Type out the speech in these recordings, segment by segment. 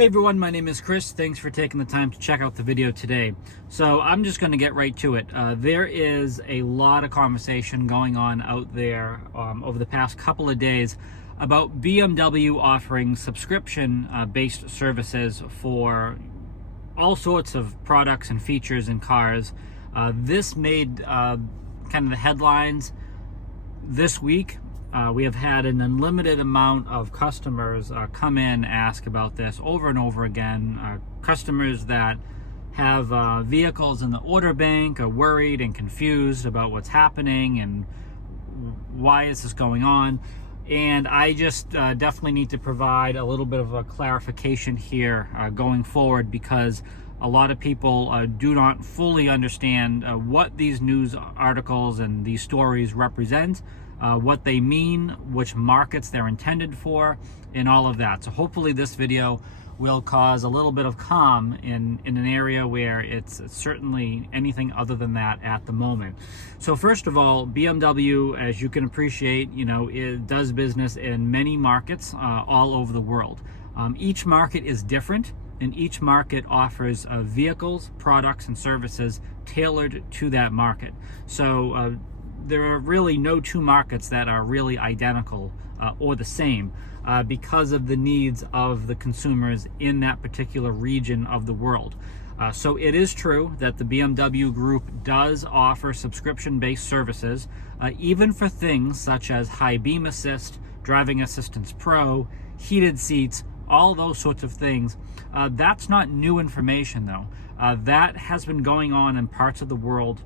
Hey everyone, my name is Chris. Thanks for taking the time to check out the video today. So I'm just going to get right to it. There is a lot of conversation going on out there over the past couple of days about BMW offering subscription-based services for all sorts of products and features in cars. This made kind of the headlines this week. We have had an unlimited amount of customers come in, ask about this over and over again. Customers that have vehicles in the order bank are worried and confused about what's happening and why is this going on. And I just definitely need to provide a little bit of a clarification here going forward, because a lot of people do not fully understand what these news articles and these stories represent, what they mean, which markets they're intended for, and all of that. So hopefully this video will cause a little bit of calm in an area where it's certainly anything other than that at the moment. So first of all, BMW, as you can appreciate, it does business in many markets all over the world. Each market is different, and each market offers vehicles, products, and services tailored to that market. So there are really no two markets that are really identical or the same because of the needs of the consumers in that particular region of the world. So it is true that the BMW Group does offer subscription-based services, even for things such as high beam assist, driving assistance pro, heated seats, all those sorts of things. That's not new information though. That has been going on in parts of the world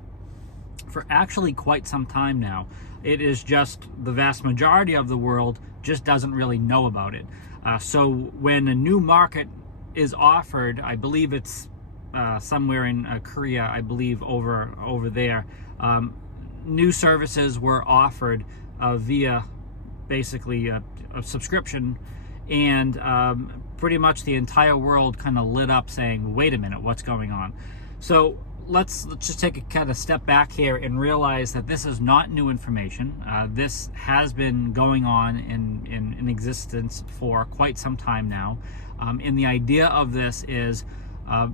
for actually quite some time now. It is just the vast majority of the world just doesn't really know about it. So when a new market is offered, I believe it's somewhere in Korea, I believe over there, new services were offered via basically a subscription, and pretty much the entire world kind of lit up saying, wait a minute, what's going on? So let's just take a kind of step back here and realize that this is not new information. This has been going on in existence for quite some time now. And the idea of this is a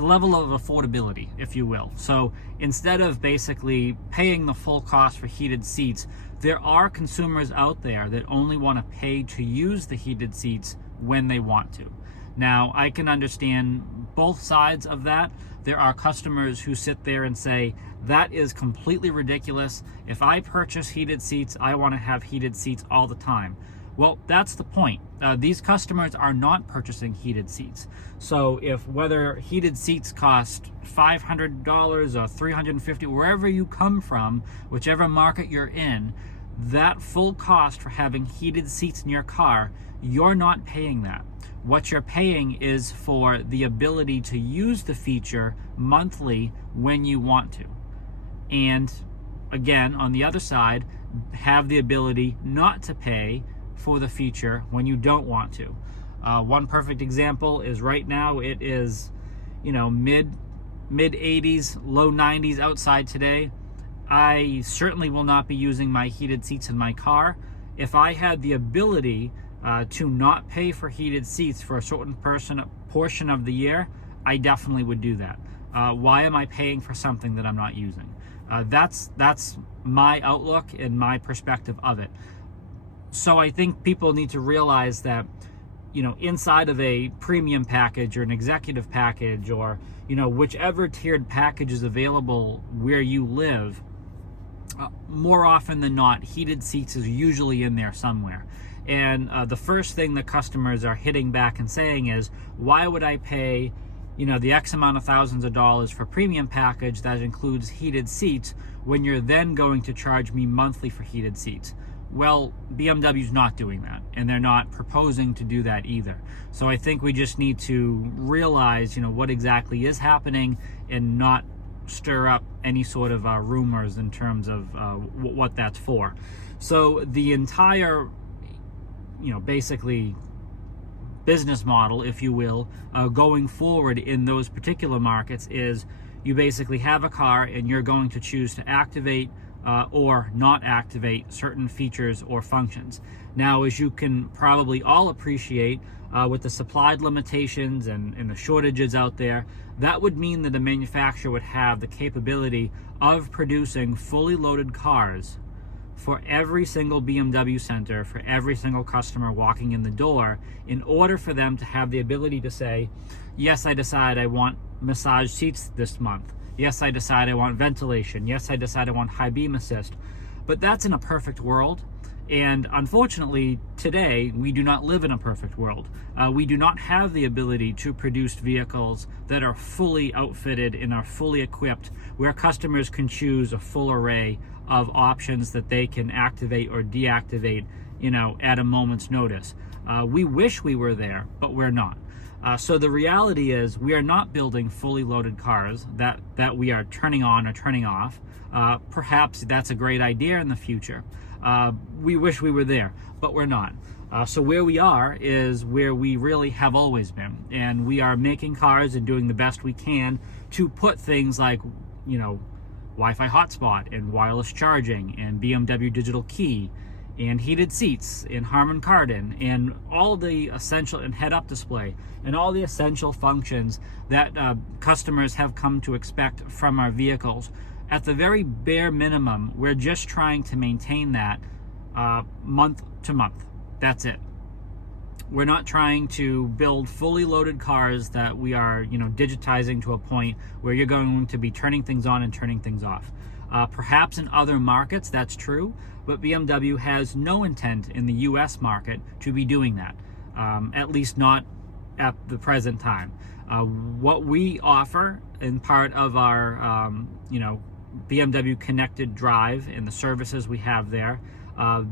level of affordability, if you will. So instead of basically paying the full cost for heated seats, there are consumers out there that only want to pay to use the heated seats when they want to. Now, I can understand both sides of that. There are customers who sit there and say, that is completely ridiculous. If I purchase heated seats, I want to have heated seats all the time. Well, that's the point. These customers are not purchasing heated seats. So if whether heated seats cost $500 or $350, wherever you come from, whichever market you're in, that full cost for having heated seats in your car, you're not paying that. What you're paying is for the ability to use the feature monthly when you want to. And again, on the other side, have the ability not to pay for the feature when you don't want to. One perfect example is right now it is, mid 80s, low 90s outside today. I certainly will not be using my heated seats in my car. If I had the ability to not pay for heated seats for a certain portion of the year, I definitely would do that. Why am I paying for something that I'm not using? That's my outlook and my perspective of it. So I think people need to realize that, inside of a premium package or an executive package or, whichever tiered package is available where you live, more often than not, heated seats is usually in there somewhere. And the first thing the customers are hitting back and saying is, why would I pay, the X amount of thousands of dollars for premium package that includes heated seats when you're then going to charge me monthly for heated seats? Well, BMW's not doing that, and they're not proposing to do that either. So I think we just need to realize, what exactly is happening and not stir up any sort of rumors in terms of what that's for. So the entire basically business model, if you will, going forward in those particular markets is you basically have a car and you're going to choose to activate or not activate certain features or functions. Now, as you can probably all appreciate, with the supplied limitations and the shortages out there, that would mean that the manufacturer would have the capability of producing fully loaded cars for every single BMW center, for every single customer walking in the door, in order for them to have the ability to say, yes, I decide I want massage seats this month. Yes, I decide I want ventilation. Yes, I decide I want high beam assist. But that's in a perfect world. And unfortunately, today, we do not live in a perfect world. We do not have the ability to produce vehicles that are fully outfitted and are fully equipped, where customers can choose a full array of options that they can activate or deactivate, at a moment's notice. We wish we were there, but we're not. So the reality is, we are not building fully loaded cars that we are turning on or turning off. Perhaps that's a great idea in the future. We wish we were there, but we're not. So where we are is where we really have always been, and we are making cars and doing the best we can to put things like, Wi-Fi hotspot and wireless charging and BMW digital key and heated seats and Harman Kardon and all the essential, and head-up display, and all the essential functions that customers have come to expect from our vehicles. At the very bare minimum, we're just trying to maintain that month to month. That's it. We're not trying to build fully loaded cars that we are, digitizing to a point where you're going to be turning things on and turning things off. Perhaps in other markets that's true, but BMW has no intent in the US market to be doing that, at least not at the present time. What we offer in part of our, BMW ConnectedDrive and the services we have there,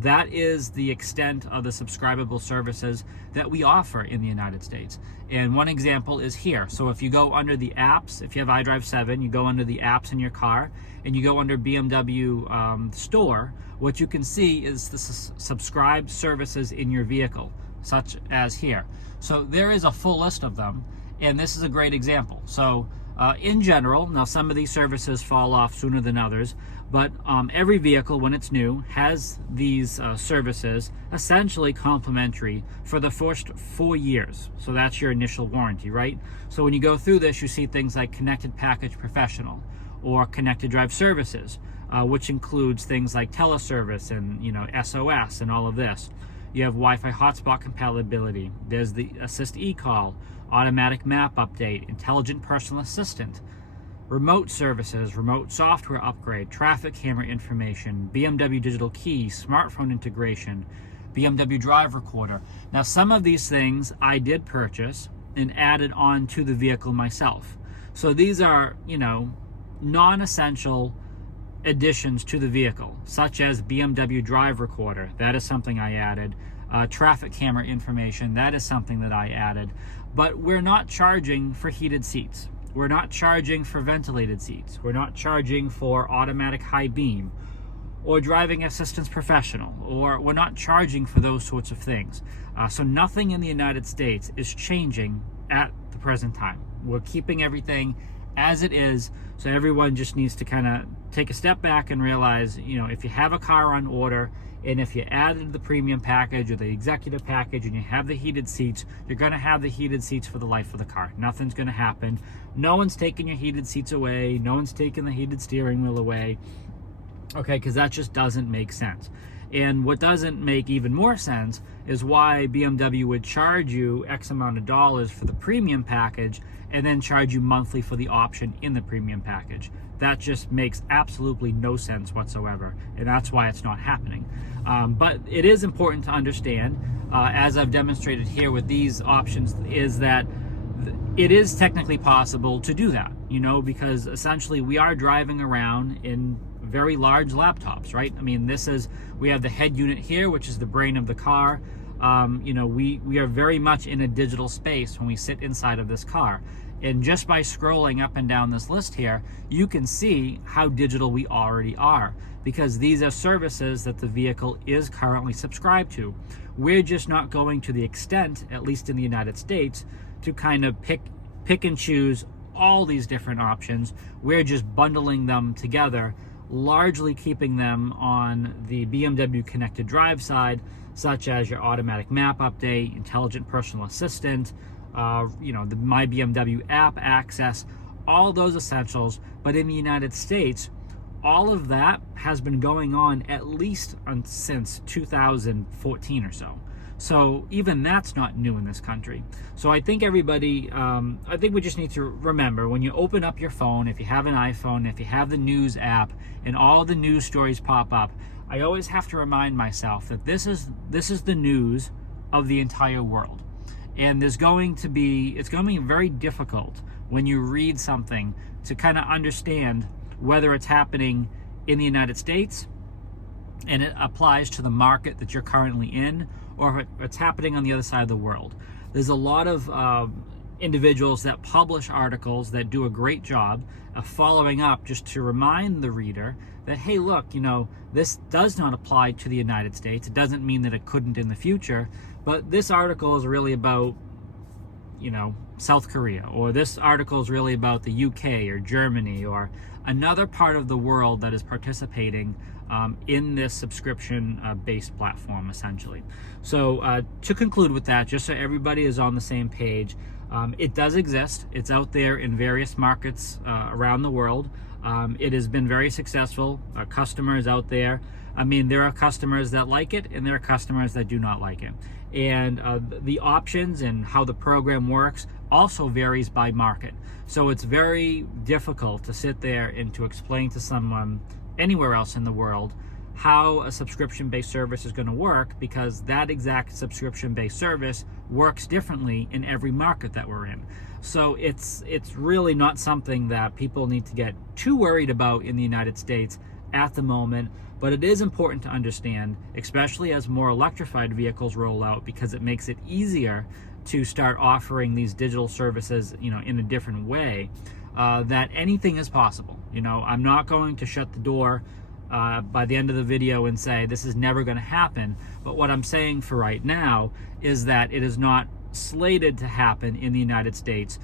that is the extent of the subscribable services that we offer in the United States. And one example is here. So if you go under the apps, if you have iDrive 7, you go under the apps in your car, and you go under BMW Store, what you can see is the subscribed services in your vehicle, such as here. So there is a full list of them, and this is a great example. So in general, now some of these services fall off sooner than others, but every vehicle, when it's new, has these services essentially complimentary for the first 4 years. So that's your initial warranty, right? So when you go through this, you see things like Connected Package Professional or ConnectedDrive services, which includes things like teleservice and SOS and all of this. You have Wi-Fi hotspot compatibility. There's the Assist eCall, automatic map update, intelligent personal assistant, remote services, remote software upgrade, traffic camera information, BMW digital key, smartphone integration, BMW drive recorder. Now, some of these things I did purchase and added on to the vehicle myself. So these are, non-essential additions to the vehicle, such as BMW drive recorder. That is something I added. Traffic camera information, that is something that I added. But we're not charging for heated seats. We're not charging for ventilated seats. We're not charging for automatic high beam or driving assistance professional, or we're not charging for those sorts of things. So nothing in the United States is changing at the present time. We're keeping everything as it is. So everyone just needs to kind of take a step back and realize, if you have a car on order, and if you added the premium package or the executive package and you have the heated seats, you're going to have the heated seats for the life of the car. Nothing's going to happen. No one's taking your heated seats away. No one's taking the heated steering wheel away. Okay, because that just doesn't make sense. And what doesn't make even more sense is why BMW would charge you X amount of dollars for the premium package and then charge you monthly for the option in the premium package. That just makes absolutely no sense whatsoever, and that's why it's not happening. But it is important to understand, as I've demonstrated here with these options, is that it is technically possible to do that, because essentially we are driving around in very large laptops, right? I mean, we have the head unit here, which is the brain of the car. We are very much in a digital space when we sit inside of this car. And just by scrolling up and down this list here, you can see how digital we already are, because these are services that the vehicle is currently subscribed to. We're just not going to the extent, at least in the United States, to kind of pick and choose all these different options. We're just bundling them together largely keeping them on the BMW ConnectedDrive side, such as your automatic map update, intelligent personal assistant, the My BMW app access, all those essentials. But in the United States, all of that has been going on at least since 2014 or so. So even that's not new in this country. So I think everybody, I think we just need to remember, when you open up your phone, if you have an iPhone, if you have the news app and all the news stories pop up, I always have to remind myself that this is the news of the entire world. And it's going to be very difficult when you read something to kind of understand whether it's happening in the United States and it applies to the market that you're currently in, or if it's happening on the other side of the world. There's a lot of individuals that publish articles that do a great job of following up, just to remind the reader that, hey, look, this does not apply to the United States. It doesn't mean that it couldn't in the future, but this article is really about South Korea, or this article is really about the UK or Germany or another part of the world that is participating in this subscription-based platform, essentially. So to conclude with that, just so everybody is on the same page, it does exist. It's out there in various markets around the world. It has been very successful. Customers out there, there are customers that like it and there are customers that do not like it. And the options and how the program works also varies by market. So it's very difficult to sit there and to explain to someone anywhere else in the world how a subscription-based service is going to work, because that exact subscription-based service works differently in every market that we're in. So it's really not something that people need to get too worried about in the United States at the moment, but it is important to understand, especially as more electrified vehicles roll out, because it makes it easier to start offering these digital services, in a different way, that anything is possible. I'm not going to shut the door by the end of the video and say this is never going to happen, but what I'm saying for right now is that it is not slated to happen in the United States.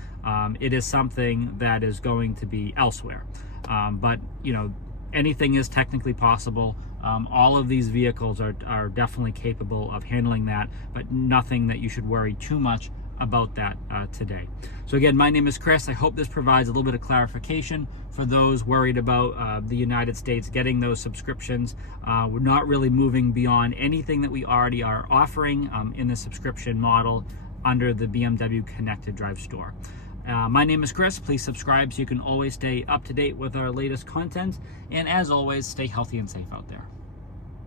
It is something that is going to be elsewhere, but anything is technically possible. All of these vehicles are definitely capable of handling that, but nothing that you should worry too much about that today. So again, my name is Chris. I hope this provides a little bit of clarification for those worried about the United States getting those subscriptions. We're not really moving beyond anything that we already are offering in the subscription model under the BMW ConnectedDrive store. My name is Chris. Please subscribe so you can always stay up to date with our latest content. And as always, stay healthy and safe out there.